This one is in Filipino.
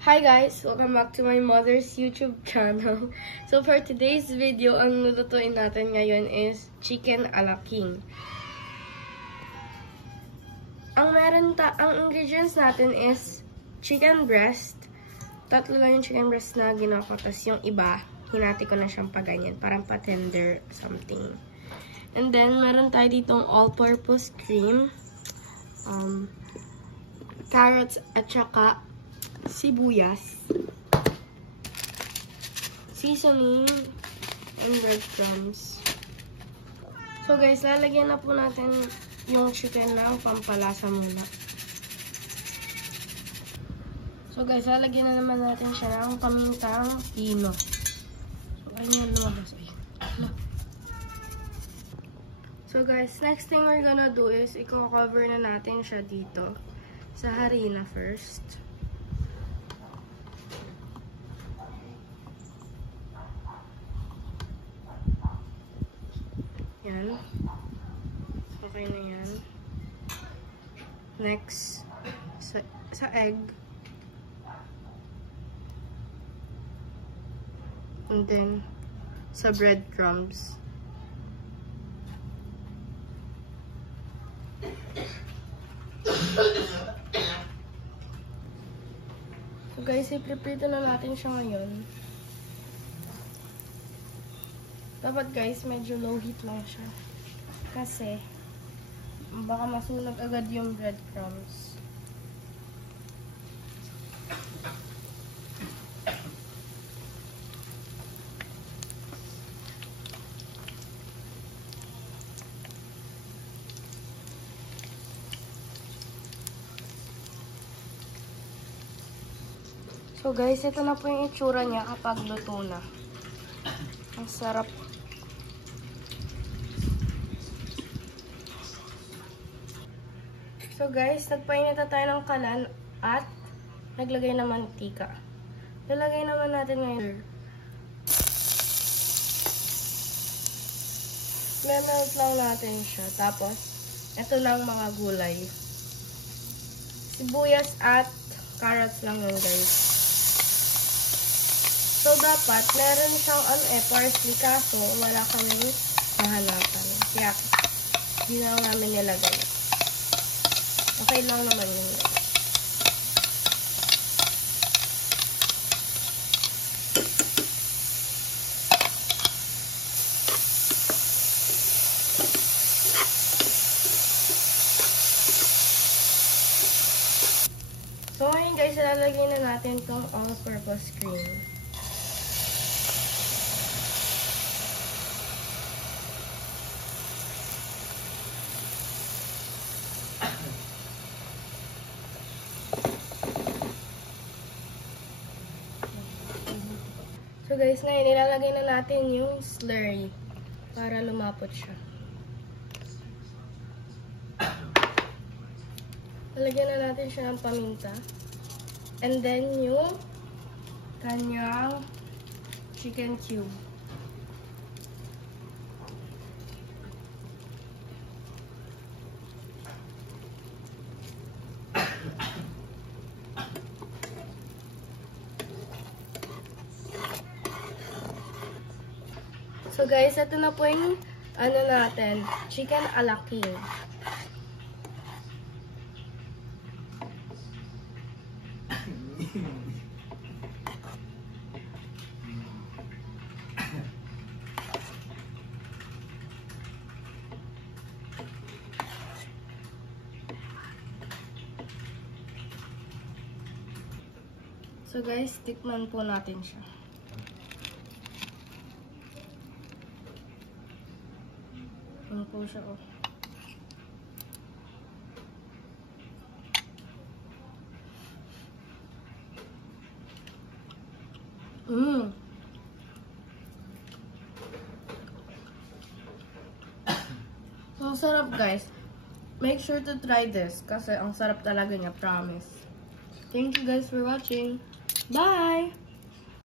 Hi guys! Welcome back to my mother's YouTube channel. So for today's video, ang lulutuin natin ngayon is chicken a la king. Ang ingredients natin is chicken breast. Tatlo lang yung chicken breast na ginawa ko. Tapos yung iba, hinati ko na siyang paganyan. Parang pa-tender something. And then, meron tayo ditong all-purpose cream. Carrots at saka sibuyas, seasoning, and breadcrumbs. So guys, lalagyan na po natin yung chicken ng pampalasa muna. So guys, lalagyan na naman natin siya ng pamintang pino. So ayun, lumabas. So guys, next thing we're gonna do is i-cover na natin siya dito sa harina first. Yan. Okay na yan. Next, sa egg. And then, sa breadcrumbs. So guys, i-prepare na natin siya ngayon. Dapat guys, medyo low heat lang siya. Kasi, baka masunog agad yung breadcrumbs. So guys, ito na po yung itsura niya kapag luto na. Ang sarap. So guys, nagpainit na tayo ng kalan at naglagay ng mantika. Lalagay naman natin ngayon. Melt lang natin siya. Tapos, ito lang mga gulay. Sibuyas at carrots lang yun guys. So, dapat, meron siyang parsley, kaso wala kaming mahanapan. Kaya, hindi na namin nilagay. Okay lang naman yun. So, ngayon guys, ilalagay na natin itong all-purpose cream. So guys, ngayon ilalagay na natin yung slurry para lumapot siya. Lalagyan na natin siya ng paminta. And then yung kanyang chicken cube. So guys, ito na po yung natin, chicken a la king. So guys, tikman po natin siya. Ano po siya, oh. So, sarap guys. Make sure to try this kasi ang sarap talaga niya, promise. Thank you guys for watching. Bye!